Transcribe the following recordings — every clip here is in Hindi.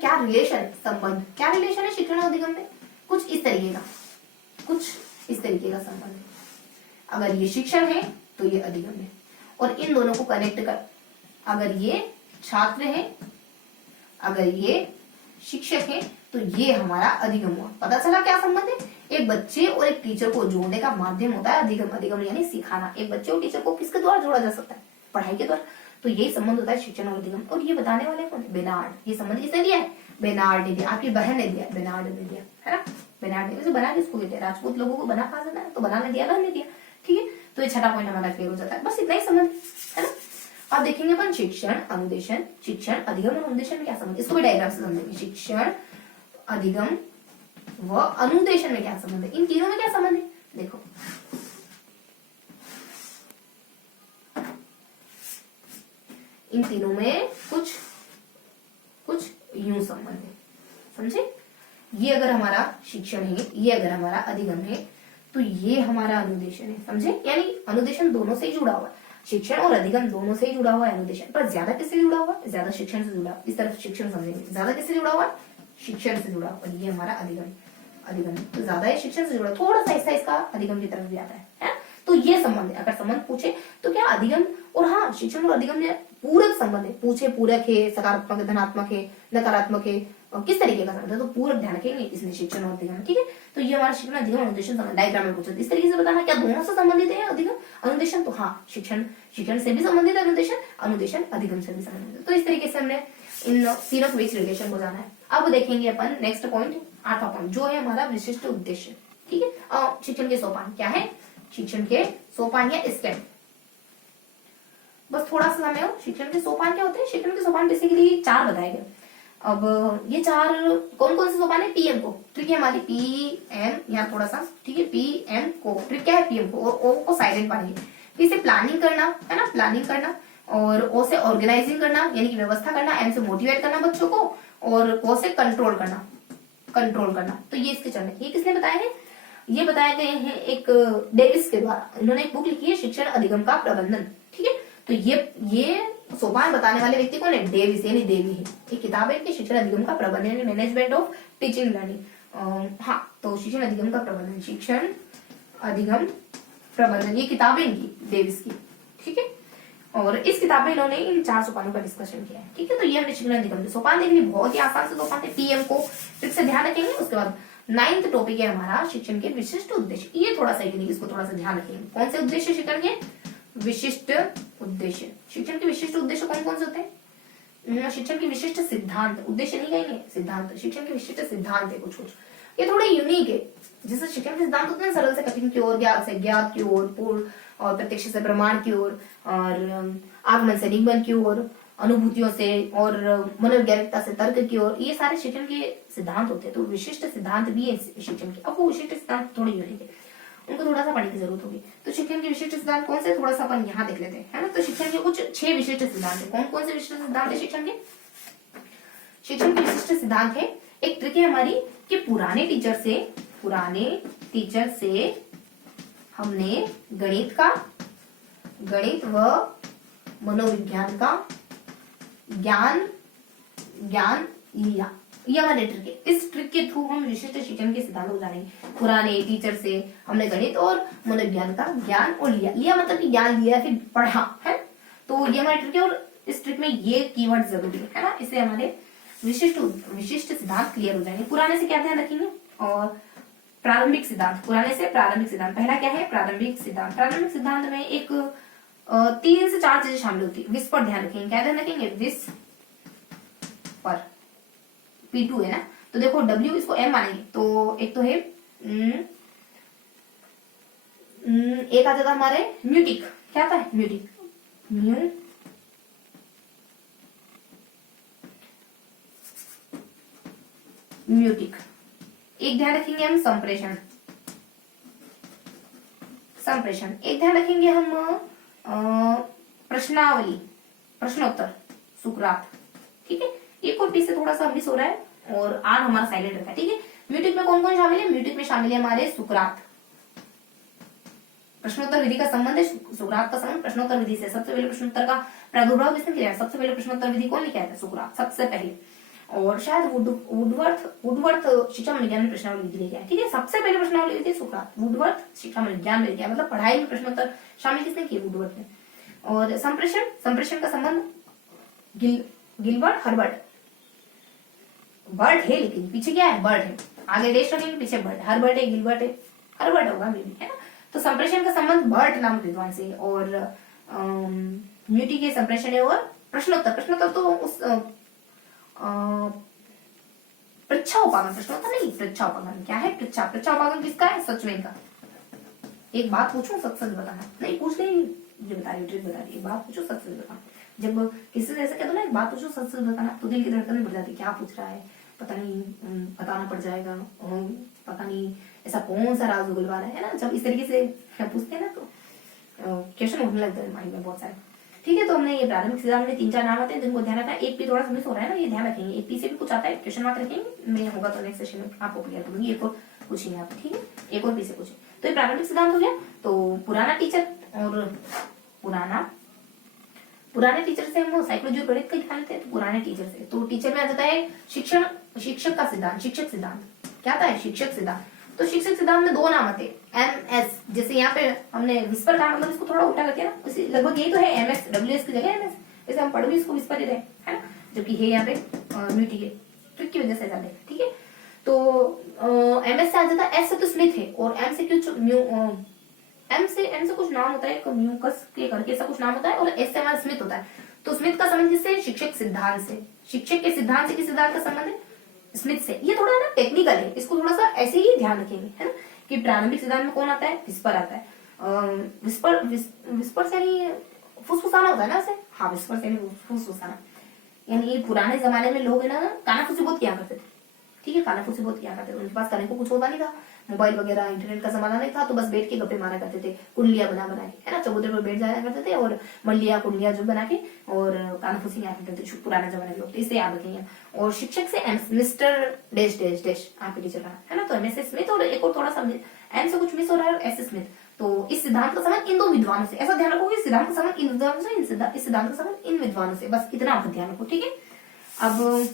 क्या रिलेशन है, संबंध, क्या रिलेशन है शिक्षण और अधिगम में, कुछ इस तरीके का, कुछ इस तरीके का संबंध है। अगर ये शिक्षण है तो ये अधिगम है, और इन दोनों को कनेक्ट कर, अगर ये छात्र है, अगर ये शिक्षक है, तो ये हमारा अधिगम हुआ। पता चला क्या संबंध है? एक बच्चे और एक टीचर को जोड़ने का माध्यम होता है अधिगम। अधिगम यानी सिखाना। एक बच्चे और टीचर को किसके द्वारा जोड़ा जा सकता है? पढ़ाई के द्वारा। तो यही संबंध होता है शिक्षण और अधिगम। और ये बताने वाले कौन है? बेनार्ड। ये संबंध किसने दिया है? बेनार्ड ने दिया। आपकी बहन ने दिया, बेनार्ड ने दिया, है ना। बेनार्ड ने। वैसे बना किसको दिया? राजपूत लोगों को बना कहा जाता है, तो बनाने दिया, बहन ने दिया। ठीक है, तो ये छठा पॉइंट हमारा क्लियर हो जाता है। बस इतना ही संबंध है ना। अब देखेंगे अपन शिक्षण, अनुदेशन, शिक्षण, अधिगम और अनुदेशन में क्या संबंध, इसको भी डायग्राम से समझेंगे। शिक्षण, अधिगम व अनुदेशन में क्या संबंध है, इन तीनों में क्या संबंध है? देखो, इन तीनों में कुछ यूं संबंध है, समझे। ये अगर हमारा शिक्षण है, ये अगर हमारा अधिगम है, तो ये हमारा अनुदेशन है, समझे। यानी अनुदेशन दोनों से ही जुड़ा हुआ है, शिक्षण और अधिगम दोनों से ही जुड़ा हुआ है अनुदेशन। पर ज्यादा किससे जुड़ा हुआ है? ज्यादा शिक्षण से जुड़ा। इस तरफ शिक्षण समझेंगे, ज्यादा किससे जुड़ा हुआ है? शिक्षण से जुड़ा। और ये हमारा अधिगम, अधिगम तो ज्यादा है शिक्षण से जुड़ा, थोड़ा सा हिस्सा इसका अधिगम की तरफ भी आता है। तो ये संबंध है। अगर संबंध पूछे तो क्या अधिगम और हाँ शिक्षण और अधिगम में पूरक संबंध है। पूछे पूरक है, सकारात्मक है, धनात्मक है, नकारात्मक है, और किस तरीके का संबंध है, तो पूरक ध्यान रखेंगे इसमें शिक्षण और अधिगम। ठीक है, तो ये हमारा शिक्षण, अधिगम, अनुदेशन संबंध डायग्राम में पूछा। इस तरीके से बताना क्या दोनों से संबंधित है अधिगम अनुदेशन? तो हाँ, शिक्षण से भी संबंधित है अनुदेशन, अनुदेशन अधिगम से भी संबंधित है। तो इस तरीके से हमने इन तीनों के बीच रिलेशन को जाना है। अब देखेंगे अपन नेक्स्ट पॉइंट, आठवां पॉइंट, जो है हमारा विशिष्ट उद्देश्य। ठीक है, शिक्षण के सोपान क्या है? शिक्षण के सोपान या स्टेप। बस थोड़ा सा समय हो, शिक्षण के सोपान क्या होते हैं? शिक्षण के सोपान बेसिकली 4 बताए गए। अब ये 4 कौन कौन से सोपान है? पीएम को, ट्रिक है हमारी पीएम, यहाँ थोड़ा सा, ठीक है, पीएम को, ट्रिक क्या है? पीएम को, और ओ को साइलेंट मानेंगे। इसे प्लानिंग करना है ना, प्लानिंग करना, और ओ से ऑर्गेनाइजिंग करना यानी कि व्यवस्था करना, एम से मोटिवेट करना बच्चों को, और को से कंट्रोल करना, कंट्रोल करना। तो ये इसके चरण है। ये किसने बताए हैं? ये बताए गए हैं एक डेविस के द्वारा। इन्होंने एक बुक लिखी है शिक्षण अधिगम का प्रबंधन। ठीक है, तो ये सोपान बताने वाले व्यक्ति कौन है? डेविस यानी देवी है। एक किताब है कि शिक्षण अधिगम का प्रबंधन, मैनेजमेंट ऑफ टीचिंग लर्निंग। हाँ, तो शिक्षण अधिगम का प्रबंधन, शिक्षण अधिगम प्रबंधन, ये किताब है इनकी, डेविस की। ठीक है, और इस किताब में इन्होंने इन 4 सोपानों का डिस्कशन किया है। ठीक है, तो ये हमने शिक्षण अधिगम के सोपान देखने, बहुत ही आसान से सोपान है। पीएम को फिर से ध्यान रखेंगे। उसके बाद 9th टॉपिक है हमारा शिक्षण के विशिष्ट उद्देश्य। ये थोड़ा सा इसको थोड़ा सा ध्यान रखेंगे। कौन से उद्देश्य शिक्षण के? विशिष्ट उद्देश्य। शिक्षण के विशिष्ट उद्देश्य कौन कौन से होते हैं? शिक्षण के विशिष्ट सिद्धांत, उद्देश्य नहीं कहेंगे, सिद्धांत। शिक्षण के विशिष्ट सिद्धांत है कुछ कुछ, ये थोड़े यूनिक है। जैसे शिक्षण के सिद्धांत होते हैं सरल से कठिन की ओर, ज्ञात से ज्ञात की ओर, पूर्ण और प्रत्यक्ष से प्रमाण की ओर, और आगमन से निगमन की ओर, अनुभूतियों से और मनोवैज्ञानिकता से तर्क की ओर, ये सारे शिक्षण के सिद्धांत होते हैं। तो विशिष्ट सिद्धांत भी है शिक्षण के। अब वो विशिष्ट सिद्धांत थोड़े यूनिक है, उनको थोड़ा सा पढ़ने की जरूरत होगी। तो शिक्षण के विशिष्ट सिद्धांत कौन से, थोड़ा सा अपन यहाँ देख लेते हैं, है ना। तो शिक्षण के कुछ 6 विशिष्ट सिद्धांत है। कौन कौन से विशिष्ट सिद्धांत है शिक्षण के? शिक्षण के विशिष्ट सिद्धांत है, एक ट्रिक है हमारी कि पुराने टीचर से हमने गणित व मनोविज्ञान का ज्ञान लिया। ये हमारे ट्रिक है। इस ट्रिक के थ्रू हम विशिष्ट शिक्षण के सिद्धांत को जानेंगे। पुराने टीचर से हमने गणित और मनोविज्ञान का ज्ञान और लिया मतलब कि ज्ञान लिया फिर पढ़ा, है। तो ये हमारे ट्रिक है, और इस ट्रिक में ये कीवर्ड जरूरी है ना। इससे हमारे विशिष्ट सिद्धांत क्लियर हो जाएंगे। पुराने से क्या ध्यान रखेंगे? और प्रारंभिक सिद्धांत, पुराने से प्रारंभिक सिद्धांत। पहला क्या है? प्रारंभिक सिद्धांत। प्रारंभिक सिद्धांत में एक 3 से 4 चीजें शामिल होती है। विस पर ध्यान रखेंगे। क्या ध्यान रखेंगे? विस पर, P2 है ना। तो देखो W इसको M मानेंगे, तो एक तो है एक आ जाता हमारे म्यूटिक। क्या आता है? Meiotic, meiotic. एक ध्यान रखेंगे हम संप्रेषण, एक ध्यान रखेंगे हम प्रश्नावली, प्रश्नोत्तर, सुकरात। ठीक है, ये कोटि से थोड़ा सा मिस हो रहा है, और आर हमारा साइलेंट रखा है। ठीक है, म्यूटिक में कौन कौन शामिल है? म्यूटिक में शामिल है हमारे सुकरात। प्रश्नोत्तर विधि का संबंध है सुकरात का संबंध प्रश्नोत्तर विधि से। सबसे पहले प्रश्नोत्तर का प्रादुर्भाव किसने किया? सबसे पहले प्रश्नोत्तर विधि कौन लेके आया था? सुकरात, सबसे पहले। और शायद वुडवर्थ शिक्षा विज्ञान में प्रश्नावली विधि लेके आए। ठीक है, सबसे पहले प्रश्नावली विधि सुकरात, वुडवर्थ शिक्षा विज्ञान में लेके आए, मतलब पढ़ाई में प्रश्नोत्तर शामिल किसने किए? वुडवर्थ ने। और संप्रेषण का संबंध गिलबर्ट हर्बर्ट, बर्ड है लेकिन पीछे क्या है? बर्ड है, आगे डेश रखेंगे पीछे बर्ड, हर्बर्ट है, गिलबर्ट है, हर्बर्ट होगा मे बी, है ना। तो संप्रेषण का संबंध बर्ट नामक विद्वान से, और न्यूटी के संप्रेषण है, और प्रश्नोत्तर तो उस पृच्छा उपागम, प्रश्नोत्तर नहीं, पृच्छा उपागम। क्या है पृच्छा? पृच्छा उपागम किसका है? सचवेन का। एक बात पूछूं, सच सच बताना, नहीं पूछ नहीं, ये बता रही ट्रिक बता रही, एक बात पूछो, सच सच बताना। जब किसी से ऐसा कहते हो ना, एक बात पूछो, सच सच बताना, तो दिल की धड़कन बढ़ जाती, क्या पूछ रहा है, पता नहीं, बताना पड़ जाएगा, पता नहीं ऐसा कौन सा राज उगलवा रहा है ना। जब इस तरीके से पूछते हैं ना, तो क्वेश्चन उठने लगता है माइंड में बहुत सारे। ठीक है, तो हमने ये प्रारंभिक सिद्धांत में 3-4 नाम आते हैं जिनको ध्यान रखना है। एक पी थोड़ा सा मिस हो रहा है ना, ये ध्यान रखेंगे। एक पी से भी कुछ आता है, क्वेश्चन मार्क रखेंगे, मैं होगा तो नेक्स्ट सेशन में आपको क्लियर करूंगी। एक और पूछेंगे आप, ठीक है, एक और पी से पूछे। तो ये प्रारंभिक सिद्धांत हो गया। तो पुराना टीचर और पुराने टीचर से हम साइकोलॉजी और गणित का ध्यान लेते हैं, तो पुराने टीचर से। तो टीचर में आ जाता है शिक्षक का सिद्धांत, शिक्षक सिद्धांत क्या आता है? शिक्षक सिद्धांत। तो शिक्षक सिद्धांत में 2 नाम आते हैं, MS, जैसे यहाँ पे हमने विस्पर का मतलब इसको थोड़ा उल्टा करके ना, लगभग यही तो है, MS, WS की जगह MS, जैसे हम पढ़ भी इसको विस्पर ही रहे, है ना, जबकि है यहाँ पे म्यूटी के ट्रिक की वजह से ज्यादा। ठीक है, तो MS से आ जाता है, S से तो स्मिथ है, और M से M से कुछ नाम होता है, म्यूकस के करके ऐसा कुछ नाम होता है, और S से हमारा स्मिथ होता है। तो स्मिथ का संबंध किससे? शिक्षक सिद्धांत से। शिक्षक के सिद्धांत से किस सिद्धांत का संबंध है? स्मिथ से। ये थोड़ा ना टेक्निकल है, इसको थोड़ा सा ऐसे ही ध्यान रखेंगे, है ना, कि प्रारंभिक सिद्धांत में कौन आता है? विस्पर आता है। विस्पर से यानी फुसफुसाना होता है ना ऐसे। हाँ, विस्पर से फुसफुसाना, यानी पुराने जमाने में लोग है ना कानाफूसी बहुत किया करते थे। ठीक है, कानाफूसी बहुत किया करते थे, उनके पास करने को कुछ होता नहीं था, मोबाइल वगैरह इंटरनेट का जमाना नहीं था, तो बस बैठ के गप्पे मारा करते थे, कुंडलियां बना के, है ना, चबूतरे पर बैठ जाया करते थे, और कुंडलियां जो बना के और कानाफूसी किया करते थे पुराने जमाने के लोग। तो इससे याद रखेंगे। और शिक्षक से मिस्टर डैश डैश डैश आपके टीचर का, है ना, तो MS स्मिथ, और एक और थोड़ा सा M से कुछ मिस हो रहा है, और S स्मिथ। तो इस सिद्धांत का संबंध इन 2 विद्वानों से, ऐसा ध्यान रखो कि सिद्धांत का संबंध इन विद्वानों से, इस सिद्धांत का संबंध इन विद्वानों से, बस इतना आप ध्यान रखो। ठीक है, अब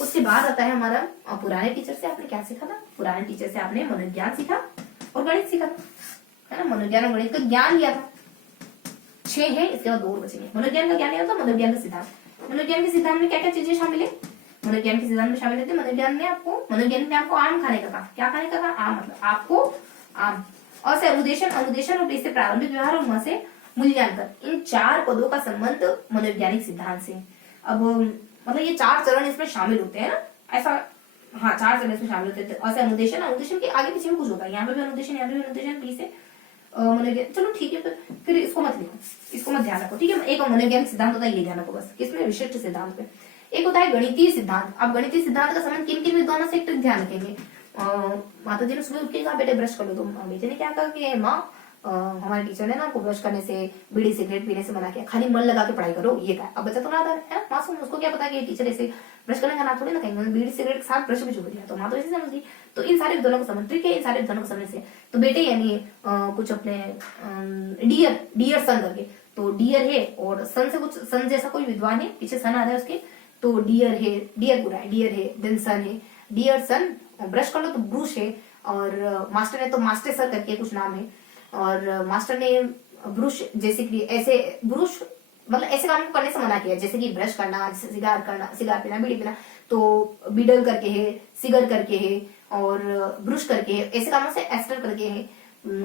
उसके बाद आता है हमारा पुराने टीचर से आपने क्या सीखा था? पुराने टीचर से आपने मनोविज्ञान सीखा और गणित सीखा था, है ना, मनोविज्ञान और गणित का ज्ञान लिया था। 6 है, इसके बाद 2 बचेंगे। मनोविज्ञान का ज्ञान लिया था, मनोविज्ञान का सिद्धांत। मनोविज्ञान के सिद्धांत में क्या क्या चीजें शामिल है? मनोविज्ञान के सिद्धांत में शामिल रहते हैं, मनोविज्ञान ने आपको आम खाने का कहा। क्या खाने का कहा? आम, मतलब आपको आम। और से अनुदेशन और इससे प्रारंभिक व्यवहार, और से मूल्यांकन, इन 4 पदों का संबंध मनोवैज्ञानिक सिद्धांत से। अब मतलब ये 4 चरण इसमें शामिल होते हैं ना, ऐसा, हाँ 4 चरण इसमें शामिल होते हैं। और से अनुदेशन के आगे पीछे में कुछ होता है, यहाँ पे भी अनुदेशन, यहाँ पे भी अनुदेशन, पी से मनोविज्ञान। चलो ठीक है, फिर इसको मत लिखो, इसको मत ध्यान रखो। ठीक है, एक मनोवैज्ञानिक सिद्धांत होता है, ये ध्यान रखो बस, किसमें? विशिष्ट सिद्धांत पे। एक होता है गणितीय सिद्धांत। अब गणितीय सिद्धांत का संबंध किन किन विद्वानों से, एक ध्यान रखेंगे। माता जी ने सुबह उठ के कहा बेटे ब्रश कर लो, तो बेटे ने क्या कहा कि माँ हमारे टीचर ने ना आपको ब्रश करने से, बीड़ी सिगरेट पीने से मना किया, खाली मन लगा के पढ़ाई करो, ये कहा। अब बच्चा तो नादान है, मासूम, उसको क्या पता कि टीचर ऐसे ब्रश करने का ना थोड़ी ना कहेंगे, बीड़ी सिगरेट के साथ ब्रश भी जोड़ दिया, तो माँ तो ऐसे समझ गई। तो इन सारे विद्वानों को समझ, ठीक है, इन सारे विद्वानों को समझने से तो बेटे यानी कुछ अपने डियर सन करके, तो डियर है, और सन से कुछ, सन जैसा कोई विद्वान है, पीछे सन आ रहा है उसके, तो डियर है, डियर पूरा है, डियर है, देन सन है, डियर सन, ब्रश कर लो तो ब्रूश है, और मास्टर है तो मास्टर सर करके कुछ नाम है, और मास्टर ने ब्रूश जैसे कि ऐसे ब्रूश मतलब ऐसे काम करने से मना किया, जैसे कि ब्रश करना, जैसे सिगार पीना, बीड़ी पीना, तो बीडल करके है, सिगर करके है, और ब्रूश करके है, ऐसे कामों से एस्टर करके है,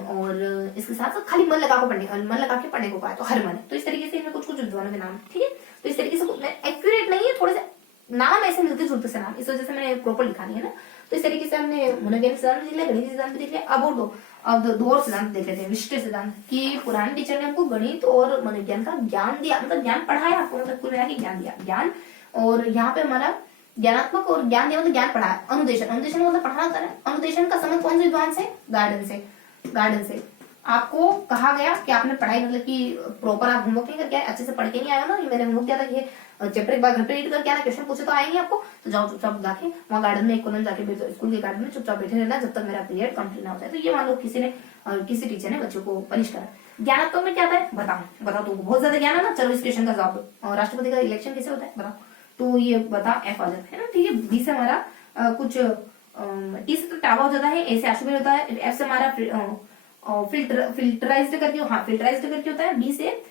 और इसके साथ साथ खाली मन लगा के पढ़ने को कहा, तो हर मन। तो इस तरीके से इनमें कुछ विद्वानों के नाम, ठीक है। तो इस तरीके से एक्यूरेट नहीं है, थोड़े से नाम ऐसे मिलते जुलते से नाम, इस वजह से मैंने प्रॉपर लिखा नहीं है ना। तो इस तरीके से हमने मनोवैज्ञानिक सिद्धांत देख लिया, गणित सिद्धांत देख लिया। अब 2 और सिद्धांत देख लेते हैं। विशिष्ट सिद्धांत कि पुराने टीचर ने हमको गणित और मनोविज्ञान का ज्ञान दिया, मतलब ज्ञान पढ़ाया आपको, मतलब कुल मिला के ज्ञान दिया, ज्ञान। और यहाँ पे हमारा ज्ञानात्मक और ज्ञान दिया मतलब ज्ञान पढ़ाया। अनुदेशन मतलब पढ़ाना होता है। अनुदेशन का संबंध कौन से विद्वान से? गार्डन से। आपको कहा गया कि आपने पढ़ाई मतलब कि प्रॉपर आप होमवर्क नहीं करके आए, अच्छे से पढ़ के नहीं आया ना, मैंने होमवर्क किया था कि चैप्टर एक बार घर पे रीड करके आना, क्वेश्चन पूछे तो आएंगे आपको, तो जाओ चुपचाप जाके वहाँ गार्डन में एक कॉलम जाके बैठ जाओ, स्कूल के गार्डन में चुपचाप बैठे रहना जब तक मेरा पीरियड कंप्लीट ना होता है। तो ये मान लो किसी टीचर ने बच्चों को पनिश करा। ज्ञानात्मक में क्या आता है? बताओ तो बहुत ज्यादा ज्ञान है ना। चलो इस क्वेश्चन का जवाब, राष्ट्रपति का इलेक्शन कैसे होता है बताओ, तो ये बता एफ आ जाता है ना, ठीक है। बी से हमारा कुछ टी से तो टावा हो जाता है, ए से आशुबेल होता है, एफ से हमारा फिल्टराइज्ड करके, हाँ फिल्टराइज्ड करके होता है, बी से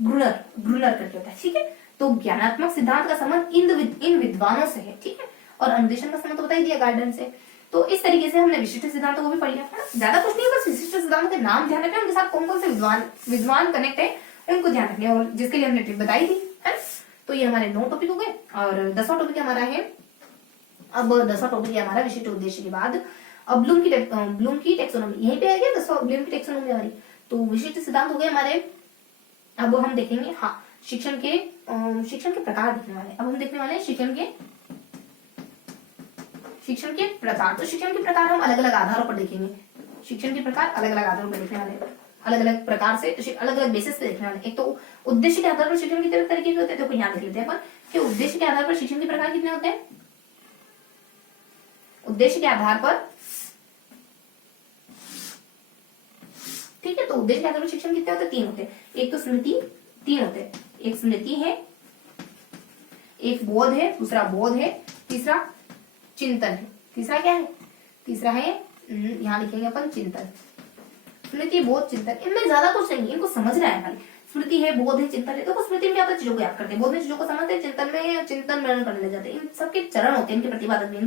ग्रुनर करके होता है, ठीक है। तो ज्ञानात्मक सिद्धांत का संबंध इन विद्वानों से है, ठीक है। और अनुदेशन का संबंध तो बता ही दिया गार्डन से। तो इस तरीके से हमने विशिष्ट सिद्धांतों को भी पढ़ लिया है ना। ज्यादा कुछ नहीं, बस विशिष्ट सिद्धांत के नाम ध्यान रखना, उनके साथ कौन कौन से विद्वान कनेक्ट है उनको ध्यान रखना, और जिसके लिए हमने ट्रिक बताई थी, है। तो ये हमारे 9 टॉपिक हो गए, और 10वां टॉपिक हमारा है, अब 10वां टॉपिक है हमारा विशिष्ट उद्देश्य के बाद अब ब्लूम की टेक्सोनॉमी, यहीं पे आएगी 10वां ब्लूम की टेक्सोनॉमी हमारी। तो विशिष्ट सिद्धांत हो गए हमारे। अब हम देखेंगे, हाँ, शिक्षण के प्रकार देखने वाले। अब हम देखने वाले हैं शिक्षण के प्रकार। तो शिक्षण के प्रकार हम अलग अलग आधारों पर देखेंगे। शिक्षण के प्रकार अलग अलग आधारों पर देखने वाले, अलग अलग प्रकार से, अलग अलग बेसिस पे देखने वाले। एक तो उद्देश्य के आधार पर शिक्षण कितने तरीके के होते हैं, तो यहाँ देख लेते हैं अपन कि उद्देश्य के आधार पर शिक्षण के प्रकार कितने होते हैं। उद्देश्य के आधार पर, ठीक है, तो उद्देश्य के आधार पर शिक्षण कितने होते हैं, 3 होते हैं। एक तो स्मृति, 3 होते हैं, एक स्मृति है, एक बोध है, दूसरा बोध है, तीसरा चिंतन है। तीसरा क्या है, तीसरा है यहाँ लिखेंगे अपन चिंतन। स्मृति, बोध, चिंतन, इनमें ज्यादा कुछ नहीं, इनको समझना है खाली। स्मृति है, बोध है, चिंतन है। तो स्मृति में क्या होता है, चीजों को याद करते हैं, बोध में चीजों को समझते हैं, चिंतन में करने लग जाते हैं। इन सबके चरण होते हैं, इनके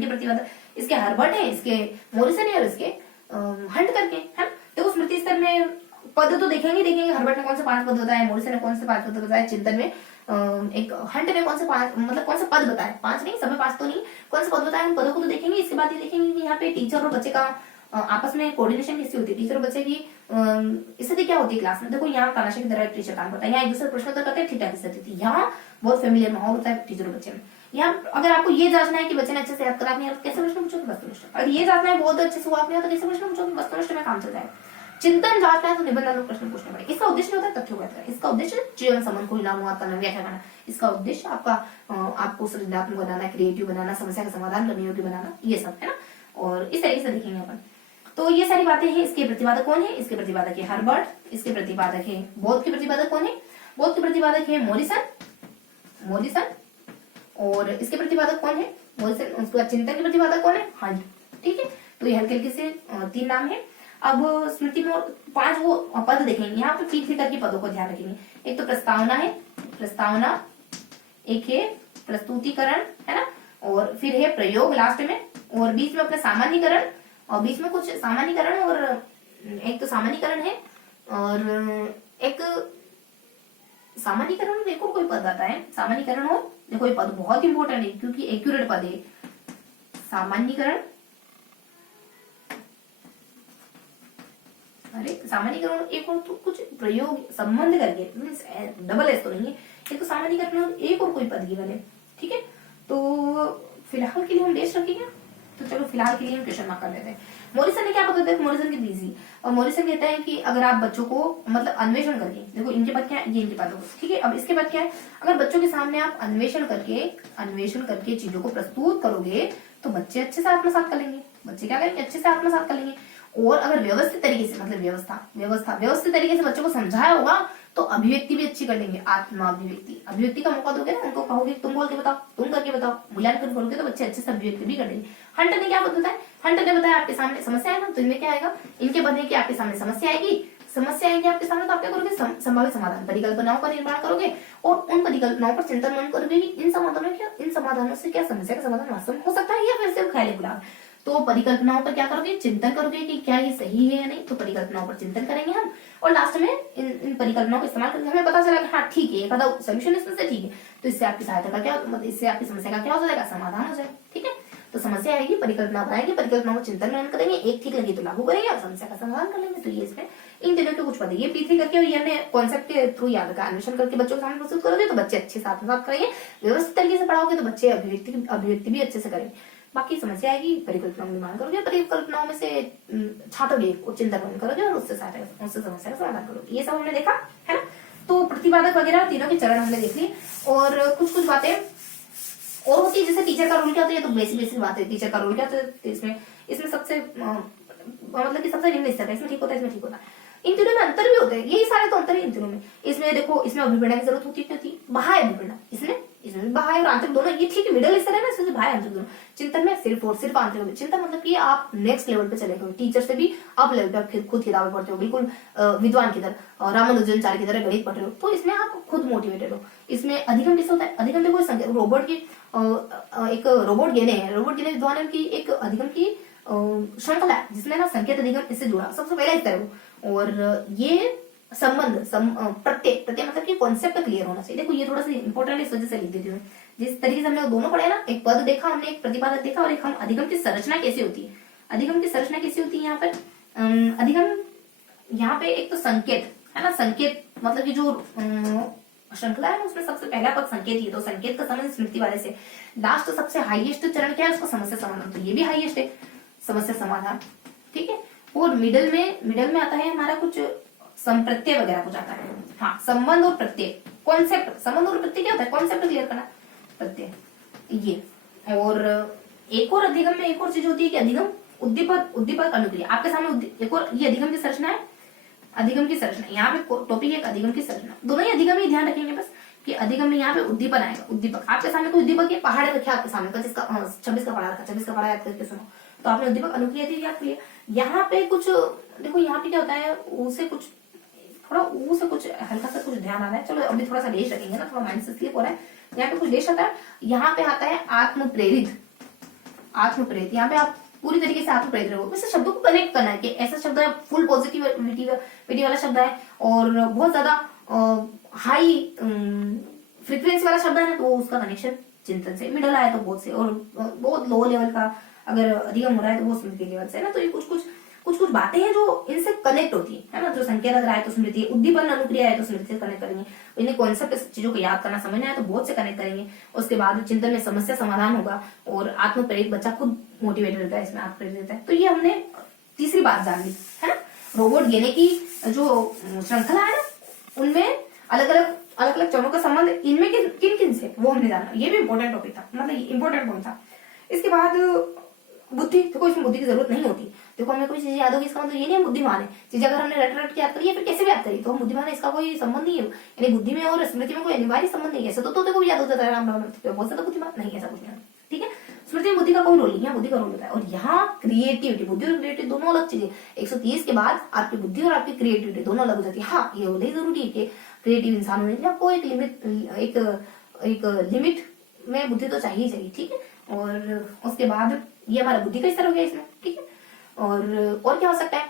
प्रतिपादक, इसके हर्बर्ट है, इसके मॉरिसन है, और इसके हंट करके, है। देखो स्मृति स्तर में पद तो देखेंगे, हर्बर्ट ने कौन से 5 पद बताए, मॉरिसन ने कौन से 5 पद बताए, चिंतन में एक हंट ने कौन से 5, मतलब कौन से पद बताए, 5 नहीं, सब में 5 तो नहीं, कौन से पद बताए, उन पदों को तो देखेंगे। इसके बाद ये देखेंगे कि यहाँ पे टीचर और बच्चे का आपस में कोऑर्डिनेशन कैसी होती है, टीचर और बच्चे की स्थिति क्या होती है क्लास में। देखो यहाँ तानाशाही की तरह टीचर काम करता है, यहाँ एक दूसरे प्रश्न उत्तर करते हैं, ठीक है स्थिति, यहाँ बहुत फेमिलियर माहौल होता है टीचर और बच्चे में। यहाँ अगर आपको ये जांचना है कि बच्चे ने अच्छे से याद करा नहीं, कैसे प्रश्न पूछोगे, वस्तुनिष्ठ। अगर ये जांचना है बहुत अच्छे से हुआ नहीं, तो कैसे प्रश्न पूछोगे, वस्तुनिष्ठ में काम चल जाएगा। चिंतन जांचना है तो निबंधात्मक प्रश्न पूछने पड़े। इसका उद्देश्य होता है तथ्यों का, इसका उद्देश्य जीवन संबंध को व्याख्या करना। इसका उद्देश्य आपको सृजनात्मक बनाना, क्रिएटिव बनाना, समस्या का समाधान करने योग्य बनाना, ये सब है ना। और इस तरीके से देखेंगे अपन। तो ये सारी बातें हैं। इसके प्रतिपादक कौन है, इसके प्रतिपादक है हर्बर्ट, इसके प्रतिपादक है बोध के प्रतिपादक कौन है, बोध के प्रतिपादक है मॉरिसन, और इसके प्रतिपादक कौन है, मॉरिसन। उसके बाद चिंतन के प्रतिपादक कौन है, हंट, ठीक है। तो ये हल्के हल्के से 3 नाम है। अब स्मृति में 5 वो पद देखेंगे, यहाँ पे पीठ करके पदों को ध्यान रखेंगे। एक तो प्रस्तावना है, एक है प्रस्तुतिकरण, है ना, और फिर है प्रयोग लास्ट में, और बीच में अपना सामान्यीकरण, और बीच में कुछ सामान्यीकरण, और एक तो सामान्यीकरण है, और एक सामान्यीकरण में देखो कोई पद आता है, सामान्यीकरण हो, देखो ये पद बहुत इंपॉर्टेंट है क्योंकि एक्यूरेट पद है। सामान्यीकरण, सामान्यीकरण एक और तो कुछ प्रयोग संबंध करके, डबल एस तो नहीं है, एक तो सामान्यीकरण, एक और कोई पद की वाले, ठीक है। तो फिलहाल के लिए हम बेस्ट रखेंगे, तो चलो फिलहाल के लिए हम क्वेश्चन मार्क कर लेते हैं। मॉरिसन ने क्या बताया, मॉरिसन की बिजी, और मॉरिसन कहता है कि अगर आप बच्चों को मतलब अन्वेषण करके, देखो इनके बाद क्या है, ये इनके बाद होगा, ठीक है। अब इसके बाद क्या है, अगर बच्चों के सामने आप अन्वेषण करके चीजों को प्रस्तुत करोगे तो बच्चे अच्छे से आत्मसात कर लेंगे, बच्चे क्या करेंगे, अच्छे से आत्मसात कर लेंगे। और अगर व्यवस्थित तरीके से, मतलब व्यवस्थित तरीके से बच्चों को समझाया होगा तो अभिव्यक्ति भी अच्छी कर लेंगे। अभिव्यक्ति का मौका दोगे ना, उनको कहोगे तुम बोल के बताओ, तुम करके बताओ, मूल्यांकन करोगे तो बच्चे अच्छे से अभिव्यक्ति भी कर लेंगे। हंट ने क्या बताया, हंट ने बताया आपके सामने समस्या है ना, तो इनमें क्या आएगा, इनके बदले की आपके सामने समस्या आएगी आपके सामने, तो आप क्या करोगे, संभावित समाधान, परिकल्पनाओं का निर्माण करोगे, और उन परिकल्पनाओं पर चिंतन मनन करोगे कि इन समाधानों से क्या समस्या का समाधान वास्तव में हो सकता है या फिर सिर्फ ख्याली गुलाब। तो परिकल्पनाओं पर क्या करोगे, चिंतन करोगे कि क्या ये सही है या नहीं, तो परिकल्पनाओं पर चिंतन करेंगे हम, और लास्ट में इन परिकल्पनाओं का इस्तेमाल करके हमें पता चला कि हाँ ठीक है, एक आधा सोल्यूशन इसमें से ठीक है, तो इससे आपकी सहायता का क्या, मतलब इससे आपकी समस्या का क्या हो जाएगा, समाधान हो जाएगा, ठीक है। तो समस्या आएगी, परिकल्पना बनाएंगे, परिकल्पनाओं को चिंतन मनन करेंगे, एक ठीक लगी तो लागू करेंगे और समस्या का समाधान कर लेंगे। तो ये इसमें इन दिनों के कुछ पद ये P3 करके, और ये हमने कॉन्सेप्ट के थ्रू याद रखा, अन्वेषण करके बच्चों के सामने प्रस्तुत करोगे तो बच्चे अच्छे से आत्मसात करेंगे, व्यवस्थित तरीके से पढ़ाओगे तो बच्चे अभिव्यक्ति भी अच्छे से करेंगे। बाकी समस्या आएगी, परिकल्पनाओं निर्माण करोगे, परिकल्पनाओं में से छात्रों को चिंतन मनन करोगे और उससे समस्या का समाधान करोगे। ये सब हमने देखा है ना। तो प्रतिपादक वगैरह तीनों के चरण हमने देख लिए, और कुछ बातें और होती है, जैसे टीचर का रोल क्या होता है, तो बेसिक बात है, टीचर का रोल क्या होता है इसमें सबसे मतलब कि सबसे निम्न स्तर है, इसमें ठीक होता है, इसमें ठीक होता है। इन तीनों में अंतर भी होते हैं, यही सारे तो अंतर है इन तीनों में। इसमें देखो, इसमें अभिप्रेरणा की जरूरत होती क्यों थी, बाह्य अभिप्रेरणा, इसमें बाह्य और आंतरिक दोनों, ये ठीक है मिडिल स्तर है ना, इसमें बाह्य आंतरिक दोनों। चिंतन में सिर्फ और सिर्फ आंतरिक चिंतन, मतलब कि आप नेक्स्ट लेवल पे चले गए, टीचर से भी आप लेवल पे खुद किताबें पढ़ते हो, बिल्कुल विद्वान की तरह, रामानुजनाचार्य की तरह गणित पढ़ रहे हो, तो इसमें आप खुद मोटिवेटेड हो। इसमें अधिगम किससे होता है, अधिगम देखो संख्या, रोबोट की एक रोबोट गेने है, रोबोट गेने विद्वान की एक अधिगम की श्रृंखला है, जिसमें ना संकेत अधिगम इससे जुड़ा सबसे पहला स्तर है वो। और ये संबंध प्रत्यय मतलब कि कॉन्सेप्ट क्लियर होना चाहिए। देखो ये थोड़ा सा इंपॉर्टेंट इस वजह से लिख देती हूँ, जिस तरीके से हमने दोनों पढ़े ना, एक पद देखा हमने, एक प्रतिपादक देखा, और एक हम अधिगम की संरचना कैसी होती है, अधिगम की संरचना कैसी होती है यहाँ पर। अधिगम यहाँ पे एक तो संकेत है ना, संकेत मतलब कि जो श्रृंखला है ना, उसमें सबसे पहला पद संकेत ही, तो संकेत का संबंध स्मृति वाले से। लास्ट सबसे हाईएस्ट चरण क्या है, उसका समस्या समाधान, तो ये भी हाईएस्ट है समस्या समाधान, ठीक है। और मिडल में आता है हमारा कुछ संप्रत्यय वगैरह कुछ आता है, हाँ संबंध और प्रत्यय, कॉन्सेप्ट, संबंध और प्रत्यय क्या होता है, कॉन्सेप्ट क्लियर करना, प्रत्यय ये। और एक और अधिगम में एक और चीज होती है कि अधिगम उद्दीपक अनुक्रिया, आपके सामने एक और ये अधिगम की संरचना है, अधिगम की संरचना, यहाँ पे टॉपिक है अधिगम की संरचना, दोनों ही अधिगम ही ध्यान रखेंगे बस कि अधिगम में यहाँ पे उद्दीपन आएगा, उद्दीपक आपके सामने कोई उद्दीपक है, पहाड़ रखे आपके सामने 26 का पढ़ा रखा, 26 का पढ़ा याद करके सुनो, तो आपने उद्दीपक अनुक्रिया थी याद किया। यहाँ पे कुछ देखो, यहाँ पे क्या होता है, उसे कुछ थोड़ा से कुछ हल्का सा कुछ ध्यान आ रहा है, चलो अभी थोड़ा सा लेश रखेंगे ना, थोड़ा माइंड से स्लिप हो रहा है, यहाँ पे कुछ लेश आता है, यहाँ पे आता है आत्म प्रेरित, यहाँ पे आप पूरी तरीके से आत्म प्रेरित रहो, वैसे शब्दों को कनेक्ट करना है कि ऐसा शब्द है फुल पॉजिटिविटी वाला शब्द है और बहुत ज्यादा हाई फ्रीक्वेंसी वाला शब्द है ना, तो उसका कनेक्शन चिंतन से, मिडल आया तो बहुत से, और बहुत लो लेवल का अगर अधिगम हो रहा है तो वो स्मृति लेवल से है ना। तो ये कुछ बातें हैं जो इनसे कनेक्ट होती है ना, जो संकेत अगर आए तो स्मृति, उद्दीपन अनुक्रिया है तो स्मृति से कनेक्ट करेंगे, इन्हें कॉन्सेप्ट चीजों को याद करना समझना है तो बहुत से कनेक्ट करेंगे। उसके बाद चिंतन में समस्या समाधान होगा और आत्म प्रेरित बच्चा खुद मोटिवेटेड रहता है, इसमें आत्म प्रेरित रहता है। तो ये हमने तीसरी बात जान ली है ना, रोबोट गेने की जो श्रृंखला है ना, उनमें अलग अलग चरणों का संबंध इनमें किन से वो हमने जाना, ये भी इंपॉर्टेंट टॉपिक था, मतलब इंपॉर्टेंट पॉइंट था। इसके बाद बुद्धि, देखो इसमें बुद्धि की जरूरत नहीं होती, देखो हमें कोई चीज याद होगी इसका मतलब ये नहीं हम बुद्धिमान है, चीज अगर हमने रट के याद करी है फिर कैसे भी याद करी तो हम बुद्धिमान है, इसका कोई संबंध नहीं है, यानी बुद्धि में और स्मृति में कोई अनिवार्य संबंध नहीं है। ऐसा तो देखो याद हो जाता है राम राम बहुत ज्यादा बुद्धिमान नहीं, ऐसा कुछ नहीं, ठीक है। स्मृति में बुद्धि का कोई रोल नहीं है, बुद्धि का रोल होता है। और यहाँ क्रिएटिविटी, बुद्धि और क्रिएटिविटी दोनों अलग चीजें, 130 के बाद आपकी बुद्धि और आपकी क्रिएटिविटी दोनों अलग हो जाती है। हाँ ये होना ही जरूरी है कि क्रिएटिव इंसान होने के लिए आपको एक लिमिट में बुद्धि तो चाहिए, ठीक है। और उसके बाद ये हमारा बुद्धि का स्तर हो गया इसमें, ठीक है। और क्या हो सकता है,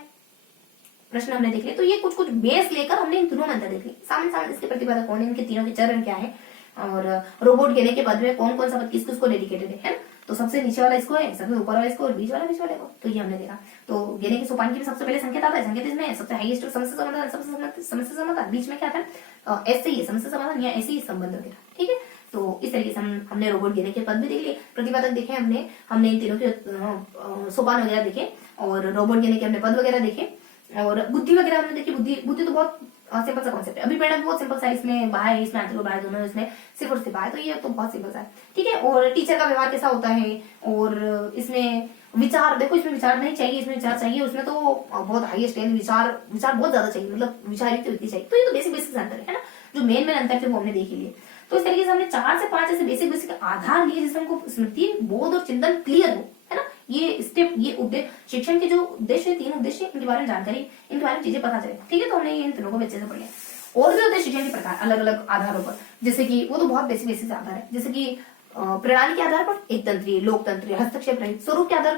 प्रश्न हमने देख लिया। तो ये कुछ बेस लेकर हमने इन तीनों में अंतर देख लिया, सामने इसके प्रतिपादक कौन है, इनके तीनों के चरण क्या है, और रोबोट गेने के पद में कौन सा पद किसको डेडिकेटेड है ना। तो सबसे नीचे वाला इसको है, सबसे ऊपर वाला इसको, और बीच वाले को, तो ये हमने देखा। तो गेने के सोपान की सबसे पहले संकेत आता है, संकेत इसमें सबसे हाईएस्ट समस्या समाधान, बीच में क्या था ऐसे ही समस्या समाधान या ऐसे ही संबंध वगैरह, ठीक है। तो इस तरीके से हमने रोबोट गेने के पद भी देख लिए, प्रतिपादक देखे हमने इन तीनों के सोपान वगैरह देखे, और रोबोट गेने के हमने पद वगैरह देखे, और बुद्धि वगैरह हमने देखी। बुद्धि तो बहुत सिंपल सा कॉन्सेप्ट है, अभिप्रेरणा बहुत सिंपल सा, इसमें बाह्य इसमें आंतरिक बाह्य दोनों, इसमें सिर्फ और सिर्फ बाह्य, तो ये तो बहुत सिंपल सा है, ठीक है। और टीचर का व्यवहार कैसा होता है, और इसमें विचार, देखो इसमें विचार नहीं चाहिए, इसमें विचार चाहिए, उसमें तो बहुत हाईएस्ट है, विचार बहुत ज्यादा चाहिए, मतलब विचारित व्यक्ति चाहिए। तो ये तो बेसिक अंतर है ना, जो मेन अंतर थे वो हमने देख लिए। तो इस तरीके से हमने 4 से 5 ऐसे बेसिक आधार लिए जिससे हमको स्मृति, बोध और चिंतन क्लियर हो, है ना। ये स्टेप, ये उद्देश्य, शिक्षण के जो उद्देश्य, 3 उद्देश्य, इनके बारे में जानकारी, इनके बारे में चीजें पता चले, ठीक है। तो हमने इन तीनों को अच्छे से पढ़ लिया। और भी होते हैं शिक्षण के प्रकार अलग अलग आधारों पर, जैसे कि वो तो बहुत बेसिक आधार है, जैसे कि प्रणाली के आधार पर एक तंत्रीय, लोकतंत्रीय, हस्तक्षेप रहित, स्वरूप के आधार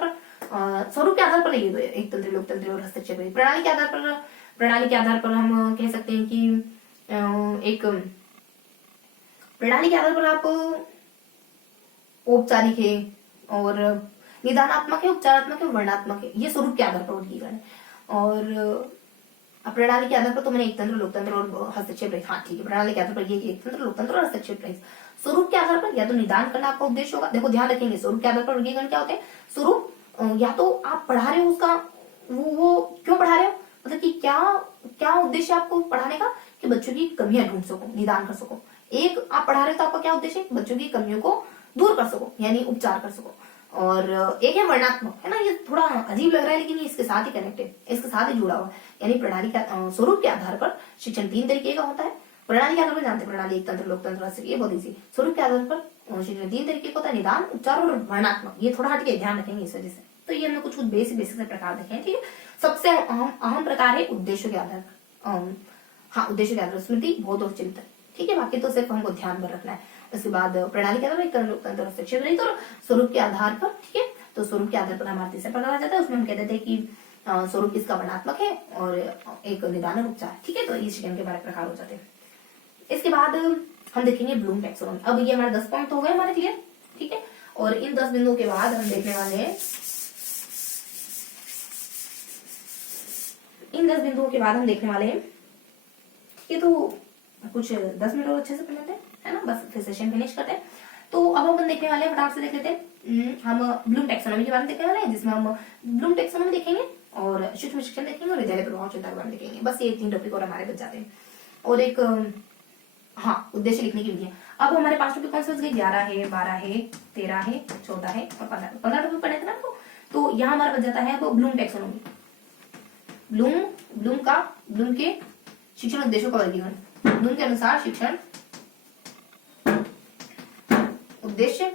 पर ये तो एक तंत्रीय, लोकतंत्रीय और हस्तक्षेप रहित। प्रणाली के आधार पर हम कह सकते हैं कि एक प्रणाली के आधार पर आप औपचारिक है, और निदानात्मक है, उपचारात्मक है, वर्णात्मक है, ये स्वरूप के आधार पर वर्गीकरण है। और प्रणाली के आधार पर तो मैंने एक तंत्र, लोकतंत्र और हस्तक्षेप रहित, हाँ ठीक है। प्रणाली के आधार पर ये एक तंत्र, लोकतंत्र और हस्तक्षेप रहित। स्वरूप के आधार पर या तो निदान करना आपका उद्देश्य होगा, देखो ध्यान रखेंगे स्वरूप के आधार पर वर्गीकरण क्या होते हैं। स्वरूप या तो आप पढ़ा रहे हो उसका वो क्यों पढ़ा रहे हो, मतलब कि क्या उद्देश्य आपको पढ़ाने का, कि बच्चों की कमियां ढूंढ सको, निदान कर सको। एक आप पढ़ा रहे हो तो आपका क्या उद्देश्य है, बच्चों की कमियों को दूर कर सको, यानी उपचार कर सको। और एक है वर्णात्मक, है ना। ये थोड़ा अजीब लग रहा है लेकिन ये इसके साथ ही कनेक्टेड, इसके साथ ही जुड़ा हुआ है। यानी प्रणाली का स्वरूप के आधार पर शिक्षण 3 तरीके का होता है। प्रणाली के आधार पर जानते हैं, प्रणाली, एक तंत्र, लोकतंत्र, ये बहुत ईजी। स्वरूप के आधार पर शिक्षण 3 तरीके का होता है, निदान, उपचार और वर्णात्मक। ये थोड़ा हटके ध्यान रखेंगे इस वजह से। तो ये हमने कुछ कुछ बेसिक से प्रकार देखे हैं, ठीक है। सबसे अहम प्रकार है उद्देश्य के आधार पर, हाँ उद्देश्य के आधार पर स्मृति, बोध और चिंतन, ठीक है। बाकी तो सिर्फ हमको ध्यान पर रखना है। उसके बाद प्रणाली के आधार पर लोकतंत्र, शिक्षण रहित और स्वरूप के आधार पर, ठीक है। तो स्वरूप के आधार पर हमारा तीसरा प्रकार आ जाता है। उसमें हम कहते थे कि स्वरूप किसका वर्णात्मक है और एक निदान और उपचार, ठीक है। तो ये शिक्षण के 12 प्रकार हो जाते हैं। इसके बाद हम देखेंगे ब्लूम टैक्सोनॉमी। अब ये हमारे 10 पॉइंट हो गए हमारे क्लियर, ठीक है। और इन 10 बिंदुओं के बाद हम देखने वाले हैं, इन 10 बिंदुओं के बाद हम देखने वाले हैं, ठीक है। तो कुछ 10 मिनट और अच्छे से पढ़ लेते हैं, है ना, बस फिर सेशन फिनिश करते हैं। तो अब हम देखने वाले हैं, फटाफट से देख लेते हैं। हम ब्लूम टैक्सोनॉमी के बारे में देखने वाले हैं, जिसमें हम ब्लूम टैक्सोनॉमी देखेंगे और सूक्ष्म शिक्षण देखेंगे और विद्यालय प्रभाव चिंता के बारे में देखेंगे। बस ये 3 टॉपिक और हमारे बच जाते हैं। और एक हाँ उद्देश्य लिखने की विधि है। अब हमारे 5 टॉपिक कौन से बच गए? 11 है, 12 है, 13 है, 14 है और 15 टॉपिक पढ़े थे ना आपको। तो यहाँ हमारा बच जाता है अब ब्लूम टैक्सोनॉमी। ब्लूम के शिक्षण उद्देश्यों का वर्गीकरण। ब्लूम के अनुसार शिक्षण उद्देश्य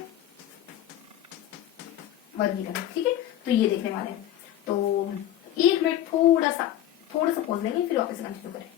वर्गीकरण, ठीक है। तो ये देखने वाले हैं। तो 1 मिनट थोड़ा सा पॉज लेंगे, फिर वापस कंटिन्यू करें।